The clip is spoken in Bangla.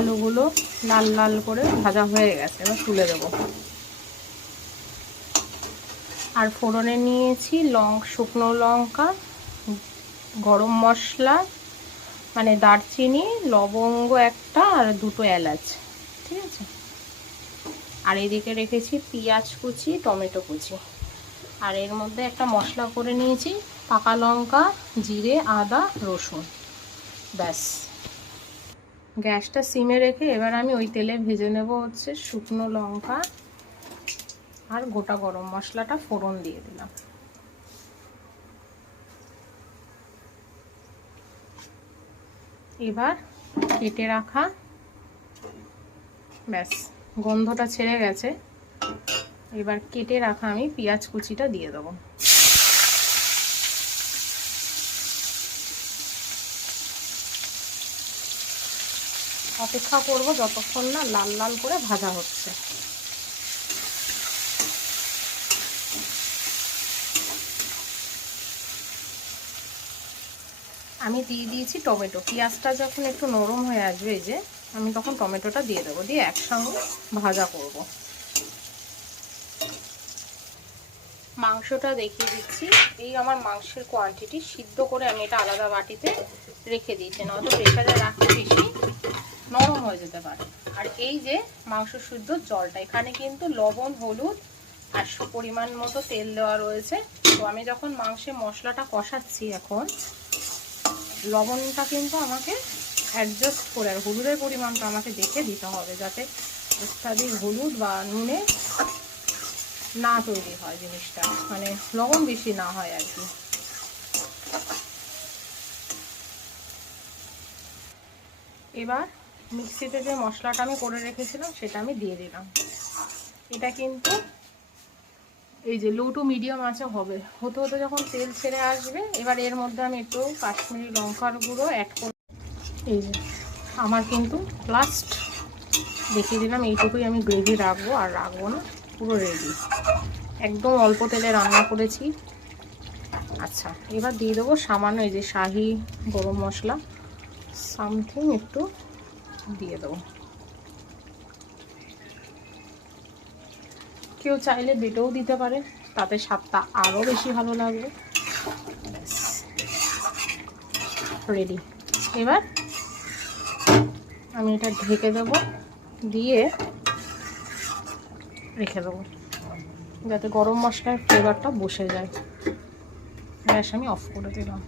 আলুগুলো লাল লাল করে ভাজা হয়ে গেছে, এবার তুলে দেবো। আর ফোড়নে নিয়েছি শুকনো লঙ্কা, গরম মশলা মানে দারচিনি, লবঙ্গ একটা আর 2টো এলাচ, ঠিক আছে। আর এদিকে রেখেছি পেঁয়াজ কুচি, টমেটো কুচি। আর এর মধ্যে একটা মশলা করে নিয়েছি, পাকা লঙ্কা, জিরে, আদা, রসুন, ব্যাস। গ্যাসটা সিমে রেখে এবার আমি ওই তেলে ভেজে নেব হচ্ছে শুকনো লঙ্কা আর গোটা গরম মশলাটা ফোড়ন দিয়ে দিলাম। এবার কেটে রাখা, ব্যাস গন্ধটা ছেড়ে গেছে, এবার কেটে রাখা আমি পেঁয়াজ কুচিটা দিয়ে দেবো। অপেক্ষা করব যতক্ষণ না লাল লাল করে ভাজা হচ্ছে। আমি দিয়ে দিয়েছি টমেটো। পেঁয়াজটা যখন একটু নরম হয়ে আসবে, এই যে আমি তখন টমেটোটা দিয়ে দেবো, দিয়ে একসঙ্গে ভাজা করব। মাংসটা দেখিয়ে দিচ্ছি। এই আমার মাংসের কোয়ান্টিটি, সিদ্ধ করে আমি এটা আলাদা বাটিতে রেখে দিয়েছি, নয়তো প্রেসারে রাখতে বেশি নরম হয়ে যেতে পারে। আর এই যে মাংস সিদ্ধ জলটা, এখানে কিন্তু লবণ, হলুদ আর পরিমাণ মতো তেল দেওয়া রয়েছে। তো আমি যখন মাংসে মশলাটা কষাচ্ছি, এখন লবণটা কিন্তু আমাকে অ্যাডজাস্ট করে, আর হলুদের পরিমাণটা আমাকে দেখে দিতে হবে, যাতে অত্যাধিক হলুদ বা নুনে না তৈরি হয় জিনিসটা, মানে লবণ বেশি না হয় আর কি। এবার মিক্সিতে যে মশলাটা আমি করে রেখেছিলাম সেটা আমি দিয়ে দিলাম। এটা কিন্তু এই যে লো টু মিডিয়াম আঁচে হবে, হতে হতে যখন তেল ছেড়ে আসবে, এবার এর মধ্যে আমি একটু কাশ্মীরি লঙ্কার গুঁড়ো অ্যাড করব। এই যে আমার কিন্তু লাস্ট দেখিয়ে দিলাম, এইটুকুই আমি গ্রেভি রাখবো, আর রাখবো না, পুরো রেডি। একদম অল্প তেলে রান্না করেছি। আচ্ছা, এবার দিয়ে দেবো সামান্য এই যে শাহি গরম মশলা সামথিং একটু দিয়ে দেবো। কেউ চাইলে বেটেও দিতে পারে, তাতে স্বাদটা আরও বেশি ভালো লাগবে। রেডি। এবার আমি এটা ঢেকে দেবো, দিয়ে রেখে দেবো যাতে গরম মশলার ফ্লেভারটা বসে যায়। গ্যাস আমি অফ করে দিলাম।